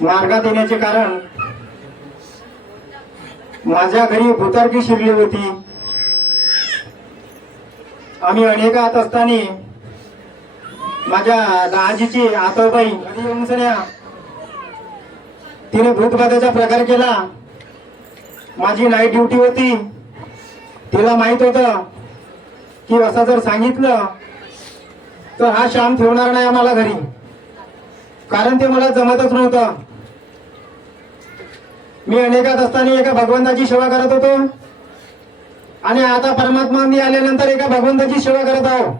मार्गात येण्याचे कारण? माझ्या घरी भूतारकी शिरली होती. आम्ही अनेकात असताना माझ्या आजीची आतोबाई घरी तिने भूतबाधाचा प्रकार केला. माझी नाईट ड्युटी होती. तिला माहीत होतं की असं जर सांगितलं तर हा श्याम ठेवणार नाही आम्हाला घरी. कारण ते मला जमतच नव्हतं. मी अनेकात असताना एका भगवंताची सेवा करत होतो. आणि आता परमात्मा मी आल्यानंतर एका भगवंताची सेवा करत आहो.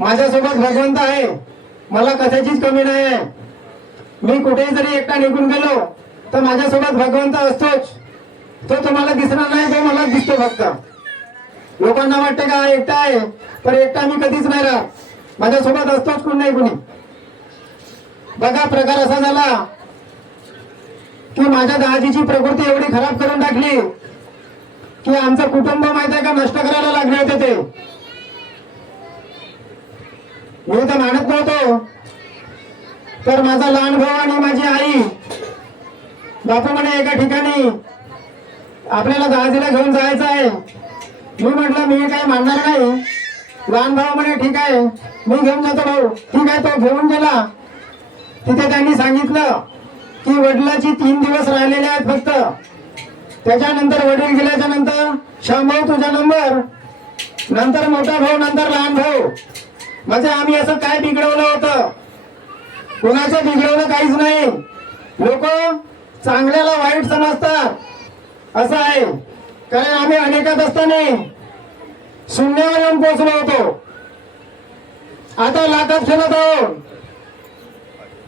माझ्यासोबत भगवंत आहे. मला कशाचीच कमी नाही आहे. मी कुठेही जरी एकटा निघून गेलो तर माझ्यासोबत भगवंत असतोच. तो तुम्हाला दिसणार नाही तो मला दिसतो फक्त. लोकांना वाटते का एकटा आहे पण एकटा मी कधीच नाही राहत. माझ्यासोबत असतोच कोण नाही कुणी. बघा प्रकार असा झाला की माझ्या दाजीची प्रकृती एवढी खराब करून टाकली की आमचं कुटुंब माहीत आहे का नष्ट करायला लागले होते ते? मी तर मानत नव्हतो. तर माझा लहान भाऊ आणि माझी आई बापू म्हणे एका ठिकाणी आपल्याला दाजीला घेऊन जायचं आहे. मी म्हटलं मी काय मानणार नाही. लहान भाऊ म्हणे ठीक आहे मी घेऊन जातो भाऊ. ठीक आहे तो घेऊन गेला. तिथे त्यांनी सांगितलं की वडिलाची तीन दिवस राहिलेले आहेत फक्त. त्याच्यानंतर वडील गेल्याच्यानंतर भाऊ तुझा नंबर. नंतर मोठा भाऊ नंतर लहान भाऊ. म्हणजे आम्ही असं काय बिघडवलं होतं? कोणाचं बिघडवलं काहीच नाही. लोक चांगल्याला वाईट समजतात. असं आहे. कारण आम्ही अनेकात असताना शून्यावर येऊन पोहोचलो होतो. आता लाखात खेळत आहोत.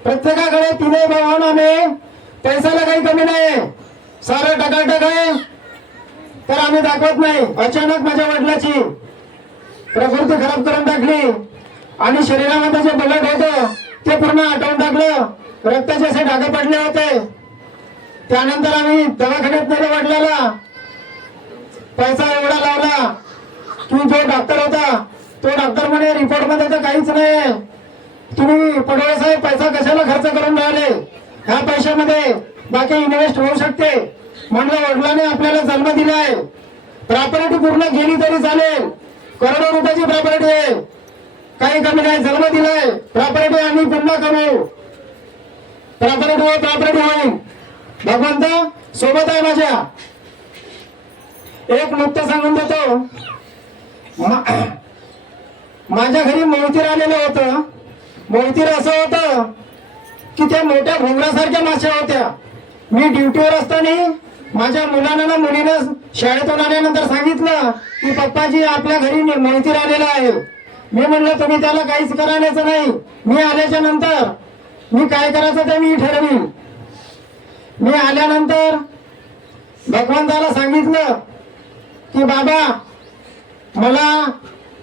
प्रत्येकाकडे तिने भावानं आम्ही पैशाला काही कमी नाही. सारं टकाटक आहे. तर आम्ही दाखवत नाही. अचानक माझ्या वडिलाची प्रकृती खराब करून टाकली. आणि शरीरामध्ये जे बलट होतं ते पूर्ण आटवून टाकलं. रक्ताचे असे डागे पडले होते. त्यानंतर आम्ही दवाखान्यात नेले वडिलाला. पैसा एवढा लावला की जो डॉक्टर होता तो डॉक्टर म्हणे रिपोर्टमध्ये तर काहीच नाही. तुम्ही पडोळे साहेब पैसा कशाला खर्च करून राहिले? ह्या पैशामध्ये बाकी इन्व्हेस्ट होऊ शकते. म्हणलं वडिलांनी आपल्याला जन्म दिला आहे. प्रॉपर्टी पूर्ण गेली तरी चालेल. करोडो रुपयाची प्रॉपर्टी आहे. काही कमी नाही जन्म दिलाय. प्रॉपर्टी आम्ही पुन्हा कमवू. प्रॉपर्टी हो प्रॉपर्टी होईल. भगवंत सोबत आहे माझ्या. एक नुकतं सांगून देतो. माझ्या घरी मोळतीर आलेलं होतं. मोळतीर असं होतं की त्या मोठ्या भोंगरासारख्या माश्या होत्या. मी ड्युटीवर असताना माझ्या मुलांना ना मुलीनं शाळेतून आल्यानंतर सांगितलं की पप्पाजी आपल्या घरी मोळतीर आलेला आहे. मी म्हणलं तुम्ही त्याला काहीच करायचं नाही. मी आल्याच्यानंतर मी काय करायचं ते मी ठरवीन. मी आल्यानंतर भगवंताला सांगितलं की बाबा मला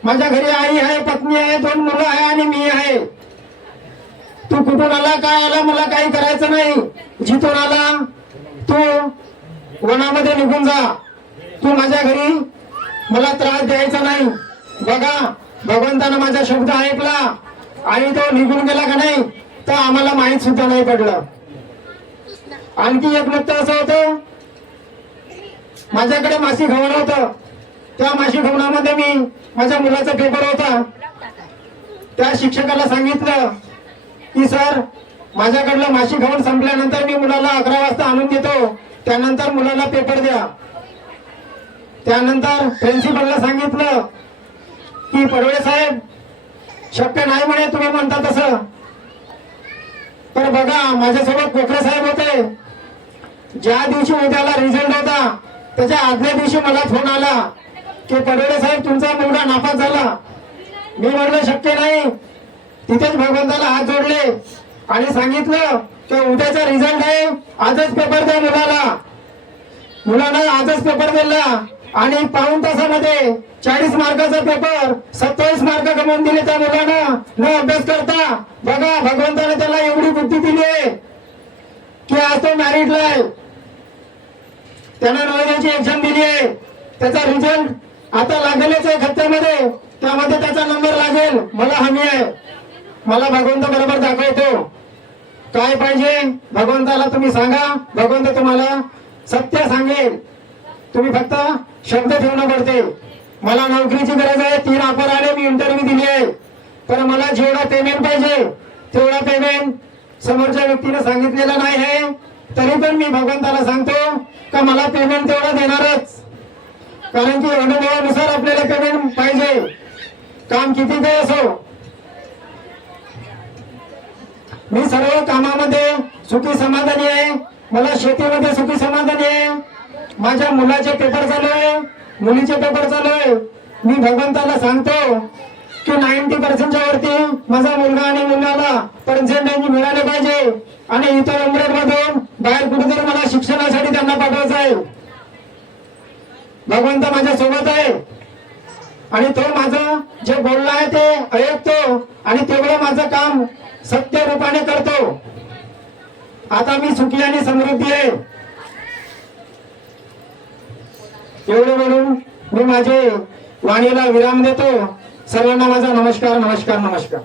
माझ्या घरी आई आहे पत्नी आहे दोन मुलं आहे आणि मी आहे. तू कुठून आला काय आला मला काही करायचं नाही. जिथून आला तू वनामध्ये निघून जा. तू माझ्या घरी मला त्रास द्यायचा नाही. बघा भगवंतानं माझा शब्द ऐकला. आणि तो निघून गेला का नाही तर आम्हाला माहीत सुद्धा नाही पडलं. आणखी एक नृत्य असं होतं माझ्याकडे मासी भवन होतं. त्या मासी भवनामध्ये मी माझ्या मुलाचा पेपर होता. त्या शिक्षकाला सांगितलं की सर माझ्याकडलं माशी खवण संपल्यानंतर मी मुलाला अकरा वाजता आणून देतो. त्यानंतर मुलाला पेपर द्या. त्यानंतर प्रिन्सिपलला सांगितलं की पडवळे साहेब शक्य नाही म्हणे तुम्ही म्हणता तसं. तर बघा माझ्यासोबत कोकरे साहेब होते. ज्या दिवशी उद्याला रिझल्ट होता त्याच्या आदल्या दिवशी मला फोन आला की पडवळे साहेब तुमचा मुलगा नापास झाला. मी म्हटलं शक्य नाही. तिथेच भगवंताला हात जोडले आणि सांगितलं की उद्याचा रिझल्ट आहे. आजच पेपर द्या मुलाला. मुलानं आजच पेपर दिला आणि पाऊन तासामध्ये चाळीस मार्काचा पेपर सत्तावीस मार्क कमवून दिले त्या मुलानं. न अभ्यास करता. बघा भगवंताने त्याला एवढी बुद्धी दिली आहे की आज तो मॅरिडला आहे. त्यानं नोयडाची एक्झाम दिली आहे. त्याचा रिझल्ट आता लागेलच आहे खत्त्यामध्ये त्यामध्ये त्याचा नंबर लागेल. मला हमी आहे. मला भगवंत बरोबर दाखवतो. काय पाहिजे? भगवंताला तुम्ही सांगा. भगवंत तुम्हाला सत्य सांगेल. तुम्ही फक्त शब्द ठेवणं पडते. मला नोकरीची गरज आहे तीन ऑफर आले मी इंटरव्ह्यू दिली आहे. पण मला जेवढा पेमेंट पाहिजे तेवढा पेमेंट समोरच्या व्यक्तीने सांगितलेला नाही आहे. तरी पण मी भगवंताला सांगतो का मला पेमेंट तेवढा देणारच. कारण की अनुभवानुसार आपल्याला पेमेंट पाहिजे. काम किती ते असो. सुखी समाधानी आहे. मला शेतीमध्ये सुखी समाधानी आहे. माझ्या मुलाचे पेपर चालू आहे. मुलीचे पेपर चालू आहे. मी भगवंताला सांगतो की नाईन्टी पर्सेंटच्या वरती माझा मुलगा आणि मुलाला पर्सेंटेज मिळाले पाहिजे. आणि इतर उमरेड मधून बाहेर कुठेतरी मला शिक्षणासाठी त्यांना पाठवायचं आहे. भगवंत माझ्या सोबत आहे. आणि तो माझं जे बोलणं आहे ते ऐकतो. आणि तेवढं माझं काम सत्य रूपाने करतो. आता मी सुखी आणि समृद्धी आहे. एवढे म्हणून मी माझे वाणीला विराम देतो. सर्वांना माझा नमस्कार नमस्कार नमस्कार.